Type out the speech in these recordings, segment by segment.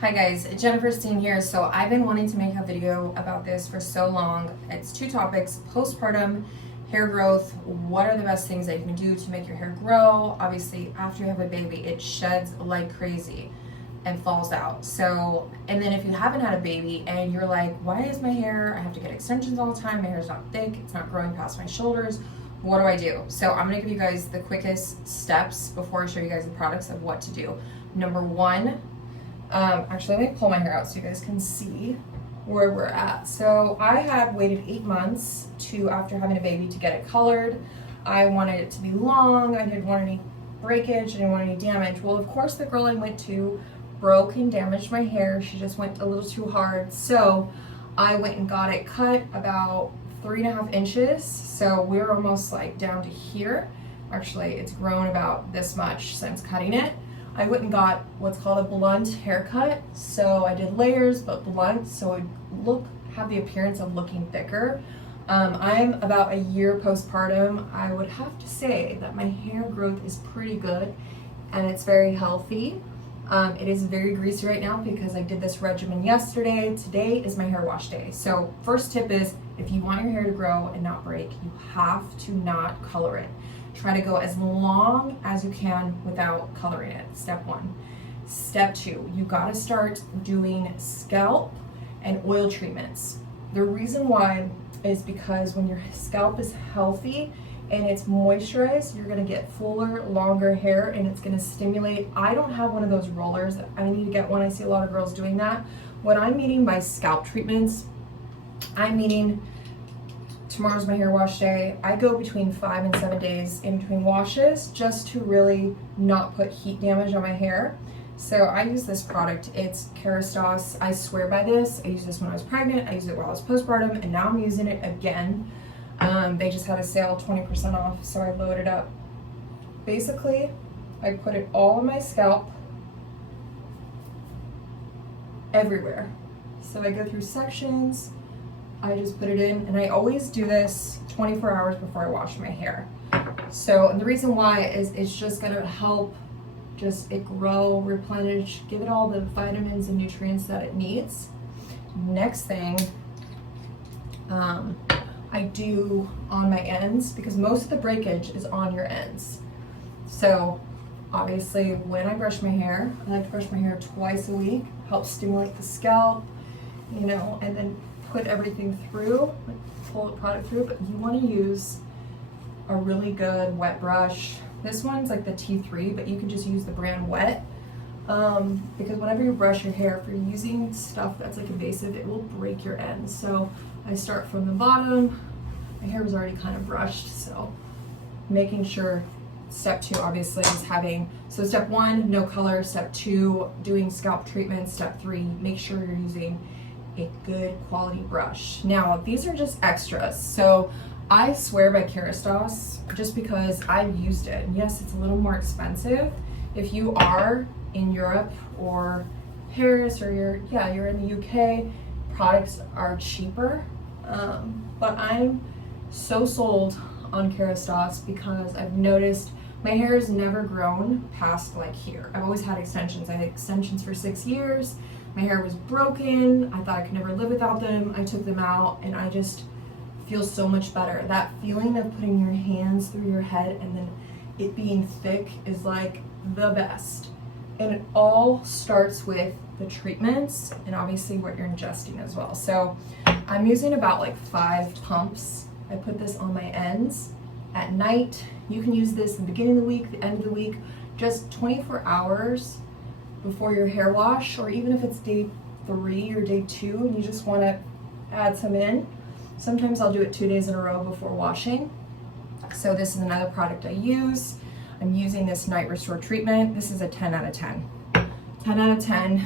Hi guys, Jennifer Steen here. So I've been wanting to make a video about this for so long. It's two topics: postpartum hair growth. What are the best things that you can do to make your hair grow? Obviously, after you have a baby, it sheds like crazy and falls out. So, and then if you haven't had a baby and you're like, why is my hair, I have to get extensions all the time, my hair's not thick, it's not growing past my shoulders, what do I do? So I'm gonna give you guys the quickest steps before I show you guys the products of what to do. Number one, actually let me pull my hair out so you guys can see where we're at. So I had waited 8 months after having a baby to get it colored. I wanted it to be long, I didn't want any breakage, I didn't want any damage. Well, of course the girl I went to broke and damaged my hair. She just went a little too hard. So I went and got it cut about 3.5 inches. So we're almost like down to here. Actually, it's grown about this much since cutting it. I went and got what's called a blunt haircut. So I did layers, but blunt, so it would have the appearance of looking thicker. I'm about a year postpartum. I would have to say that my hair growth is pretty good and it's very healthy. It is very greasy right now because I did this regimen yesterday. Today is my hair wash day. So first tip is, if you want your hair to grow and not break, you have to not color it. Try to go as long as you can without coloring it. Step one. Step two, you gotta start doing scalp and oil treatments. The reason why is because when your scalp is healthy and it's moisturized, you're gonna get fuller, longer hair, and it's gonna stimulate. I don't have one of those rollers. I need to get one. I see a lot of girls doing that. What I'm meaning by scalp treatments, I'm meaning tomorrow's my hair wash day. I go between 5 and 7 days in between washes just to really not put heat damage on my hair. So I use this product. It's Kerastase. I swear by this. I used this when I was pregnant. I used it while I was postpartum, and now I'm using it again. They just had a sale, 20% off, so I loaded up. Basically, I put it all on my scalp, everywhere. So I go through sections, I just put it in, and I always do this 24 hours before I wash my hair. So, and the reason why is it's just gonna help just it grow, replenish, give it all the vitamins and nutrients that it needs. Next thing, I do on my ends, because most of the breakage is on your ends. So obviously when I brush my hair, I like to brush my hair twice a week, help stimulate the scalp, you know, and then put everything through, pull the product through. But you want to use a really good wet brush. This one's like the T3, but you can just use the brand Wet, because whenever you brush your hair, if you're using stuff that's like invasive, it will break your ends. So I start from the bottom. My hair was already kind of brushed, so making sure. Step two obviously is so step one, no color. Step two, doing scalp treatment. Step three, make sure you're using a good quality brush. Now these are just extras, so I swear by Kerastase just because I've used it. And yes, it's a little more expensive. If you are in Europe or Paris, or you're in the UK, products are cheaper. But I'm so sold on Kerastase because I've noticed my hair has never grown past like here. I've always had extensions. I had extensions for 6 years. My hair was broken. I thought I could never live without them. I took them out and I just feel so much better. That feeling of putting your hands through your head and then it being thick is like the best. And it all starts with the treatments and obviously what you're ingesting as well. So I'm using about like 5 pumps. I put this on my ends at night. You can use this in the beginning of the week, the end of the week, just 24 hours before your hair wash, or even if it's day 3 or day 2 and you just want to add some in. Sometimes I'll do it 2 days in a row before washing. So this is another product I use. I'm using this Night Restore treatment. This is a 10 out of 10. 10 out of 10.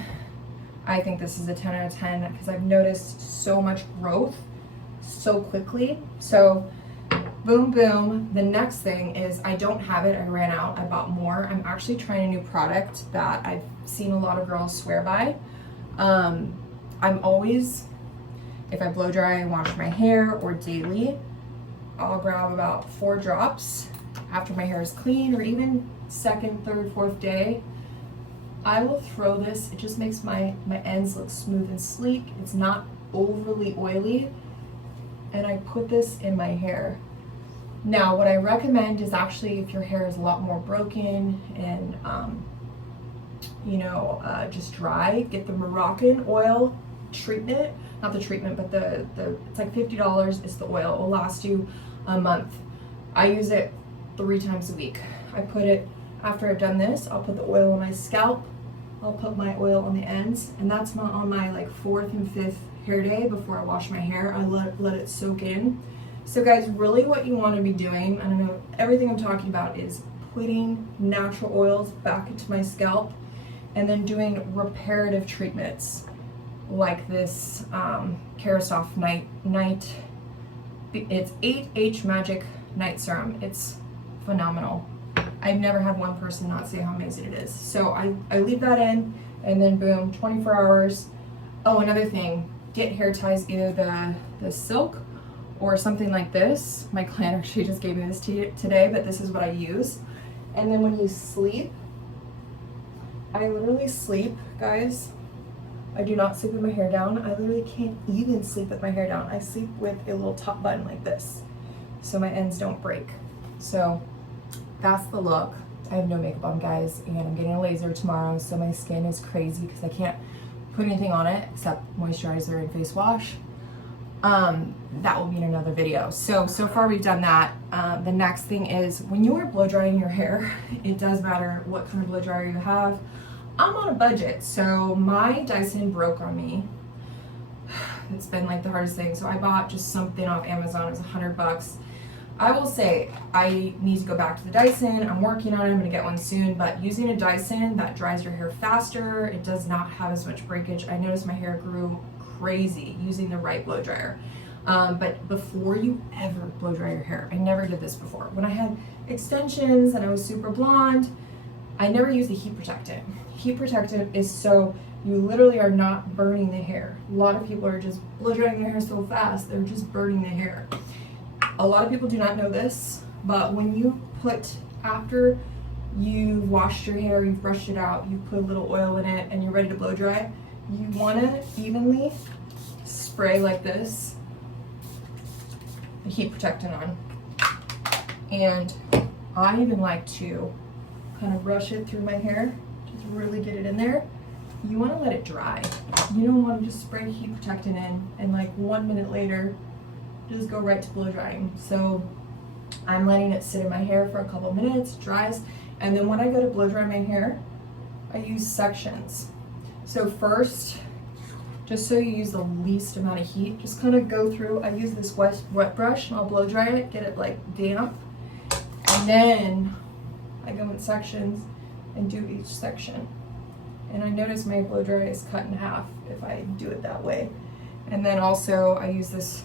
I think this is a 10 out of 10 because I've noticed so much growth so quickly. So boom, boom. The next thing is I don't have it. I ran out. I bought more. I'm actually trying a new product that I've seen a lot of girls swear by. I'm always, if I blow dry and wash my hair or daily, I'll grab about 4 drops after my hair is clean, or even second, third, fourth day. I will throw this. It just makes my ends look smooth and sleek. It's not overly oily. And I put this in my hair. Now, what I recommend is actually if your hair is a lot more broken and, just dry, get the Moroccan oil treatment. Not the treatment, but it's like $50. It's the oil. It will last you a month. I use it 3 times a week. I put it, after I've done this, I'll put the oil on my scalp. I'll put my oil on the ends, and that's on my like 4th and 5th hair day before I wash my hair. I let it soak in. So guys, really what you want to be doing, I don't know, everything I'm talking about is putting natural oils back into my scalp and then doing reparative treatments like this Kerastoph night. It's 8H Magic Night Serum. It's phenomenal. I've never had one person not say how amazing it is. So I leave that in, and then boom, 24 hours. Oh, another thing, get hair ties, either the silk or something like this. My client actually just gave me this today, but this is what I use. And then when you sleep, I literally sleep, guys. I do not sleep with my hair down. I literally can't even sleep with my hair down. I sleep with a little top button like this, so my ends don't break. So that's the look. I have no makeup on, guys, and I'm getting a laser tomorrow, so my skin is crazy because I can't put anything on it except moisturizer and face wash. That will be in another video. So far we've done that. The next thing is, when you are blow drying your hair, it does matter what kind of blow dryer you have. I'm on a budget, so my Dyson broke on me. It's been like the hardest thing. So I bought just something off Amazon. It was $100. I will say I need to go back to the Dyson. I'm working on it. I'm gonna get one soon, but using a Dyson that dries your hair faster, it does not have as much breakage. I noticed my hair grew crazy using the right blow dryer. But before you ever blow dry your hair, I never did this before. When I had extensions and I was super blonde, I never used a heat protectant. Heat protectant is so you literally are not burning the hair. A lot of people are just blow drying their hair so fast, they're just burning the hair. A lot of people do not know this, but when you after you've washed your hair, you've brushed it out, you put a little oil in it, and you're ready to blow dry, you want to evenly spray like this, the heat protectant on. And I even like to kind of brush it through my hair, just really get it in there. You want to let it dry. You don't want to just spray heat protectant in and like 1 minute later just go right to blow drying. So I'm letting it sit in my hair for a couple minutes, dries, and then when I go to blow dry my hair, I use sections. So first, just so you use the least amount of heat, just kind of go through. I use this wet brush and I'll blow dry it, get it like damp, and then I go in sections and do each section. And I notice my blow dry is cut in half if I do it that way. And then also I use this,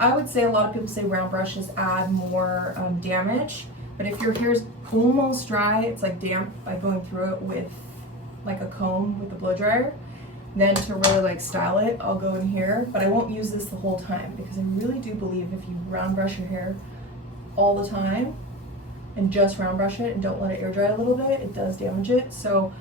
I would say a lot of people say round brushes add more damage, but if your hair's almost dry, it's like damp by going through it with like a comb with the blow dryer, then to really like style it, I'll go in here, but I won't use this the whole time because I really do believe if you round brush your hair all the time and just round brush it and don't let it air dry a little bit, it does damage it. So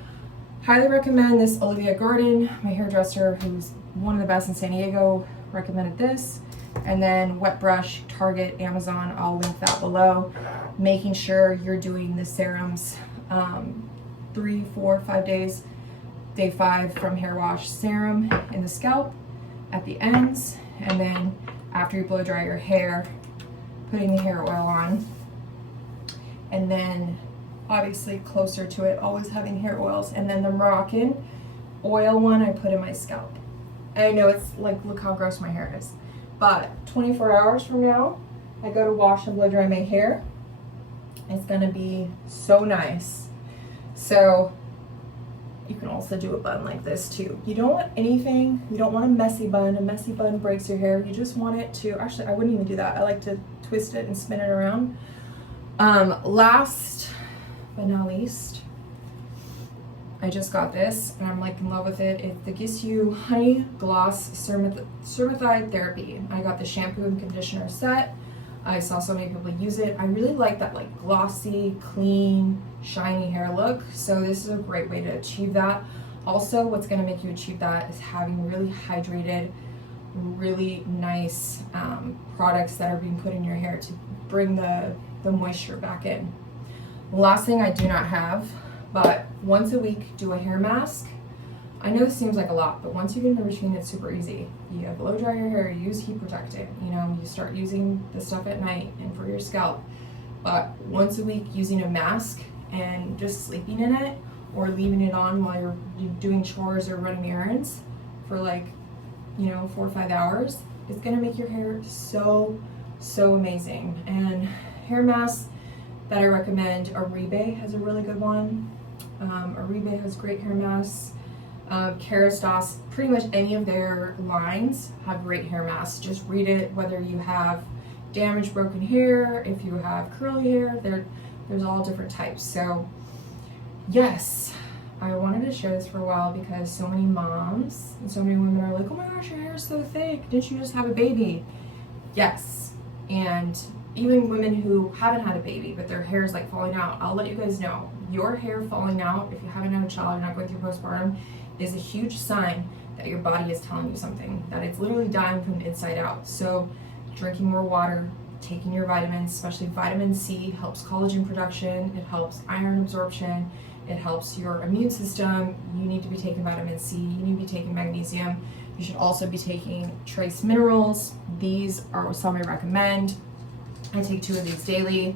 highly recommend this. Olivia Gordon, my hairdresser, who's one of the best in San Diego, recommended this. And then wet brush, Target, Amazon, I'll link that below. Making sure you're doing the serums 3, 4, 5 days. Day 5 from hair wash, serum in the scalp at the ends, and then after you blow dry your hair, putting the hair oil on, and then obviously closer to it, always having hair oils, and then the Moroccan oil one I put in my scalp. I know it's like, look how gross my hair is, but 24 hours from now, I go to wash and blow dry my hair. It's gonna be so nice. So you can also do a bun like this too. You don't want anything, you don't want a messy bun. A messy bun breaks your hair. You just want it to, actually I wouldn't even do that. I like to twist it and spin it around. Last but not least, I just got this and I'm like in love with it. It's the Gishu Honey Gloss Ceramide Therapy. I got the shampoo and conditioner set. I saw so many people use it. I really like that like glossy, clean shiny hair look. So this is a great way to achieve that. Also, what's going to make you achieve that is having really hydrated, really nice products that are being put in your hair to bring the moisture back in. Last thing I do not have, but once a week do a hair mask. I know this seems like a lot, but once you get in the routine, it's super easy. You blow dry your hair, you use heat protectant, you know, you start using the stuff at night and for your scalp. But once a week using a mask and just sleeping in it or leaving it on while you're doing chores or running errands for like, you know, 4 or 5 hours, it's gonna make your hair so amazing. And hair masks that I recommend, Oribe has a really good one. Oribe has great hair masks. Kerastase, pretty much any of their lines have great hair masks. Just read it, whether you have damaged, broken hair, if you have curly hair, there's all different types. So yes, I wanted to share this for a while because so many moms and so many women are like, oh my gosh, your hair is so thick, didn't you just have a baby? Yes, and even women who haven't had a baby but their hair is like falling out, I'll let you guys know, your hair falling out, if you haven't had a child, you're not going through postpartum, is a huge sign that your body is telling you something, that it's literally dying from the inside out. So drinking more water, taking your vitamins, especially vitamin C, helps collagen production, it helps iron absorption, it helps your immune system. You need to be taking vitamin C, you need to be taking magnesium. You should also be taking trace minerals. These are some I recommend. I take 2 of these daily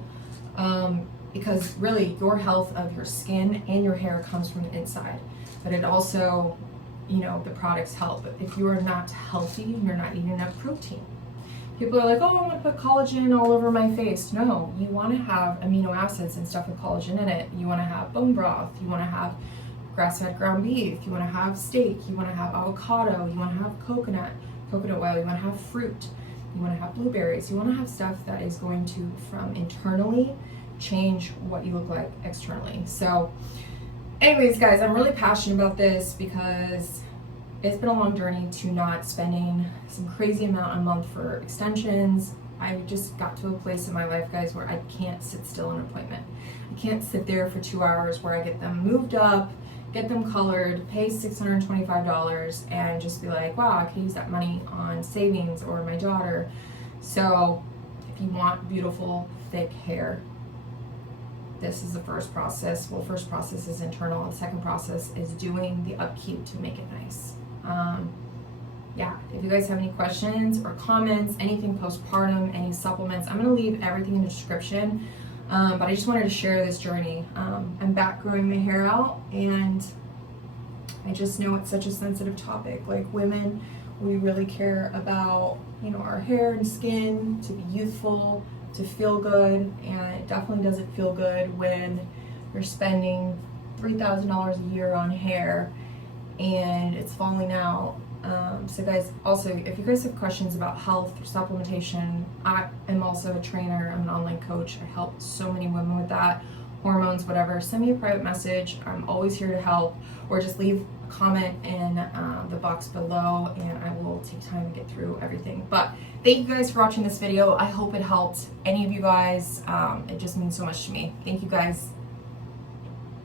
because really your health of your skin and your hair comes from the inside. But it also, you know, the products help. But if you are not healthy, you're not eating enough protein. People are like, oh, I'm gonna put collagen all over my face. No, you wanna have amino acids and stuff with collagen in it. You wanna have bone broth, you wanna have grass-fed ground beef, you wanna have steak, you wanna have avocado, you wanna have coconut oil, you wanna have fruit, you wanna have blueberries, you wanna have stuff that is going to, from internally, change what you look like externally. So anyways, guys, I'm really passionate about this because it's been a long journey to not spending some crazy amount a month for extensions. I just got to a place in my life, guys, where I can't sit still in an appointment. I can't sit there for 2 hours where I get them moved up, get them colored, pay $625, and just be like, wow, I could use that money on savings or my daughter. So if you want beautiful, thick hair, this is the first process. Well, first process is internal. The second process is doing the upkeep to make it nice. Yeah, if you guys have any questions or comments, anything postpartum, any supplements, I'm gonna leave everything in the description. But I just wanted to share this journey. I'm back growing my hair out, and I just know it's such a sensitive topic. Like women, we really care about, you know, our hair and skin to be youthful, to feel good, and it definitely doesn't feel good when you're spending $3,000 a year on hair and it's falling out. So guys, also, if you guys have questions about health or supplementation, I am also a trainer, I'm an online coach, I help so many women with that, hormones, whatever. Send me a private message, I'm always here to help, or just leave a comment in the box below and I will take time to get through everything. But thank you guys for watching this video. I hope it helped any of you guys. It just means so much to me. Thank you guys.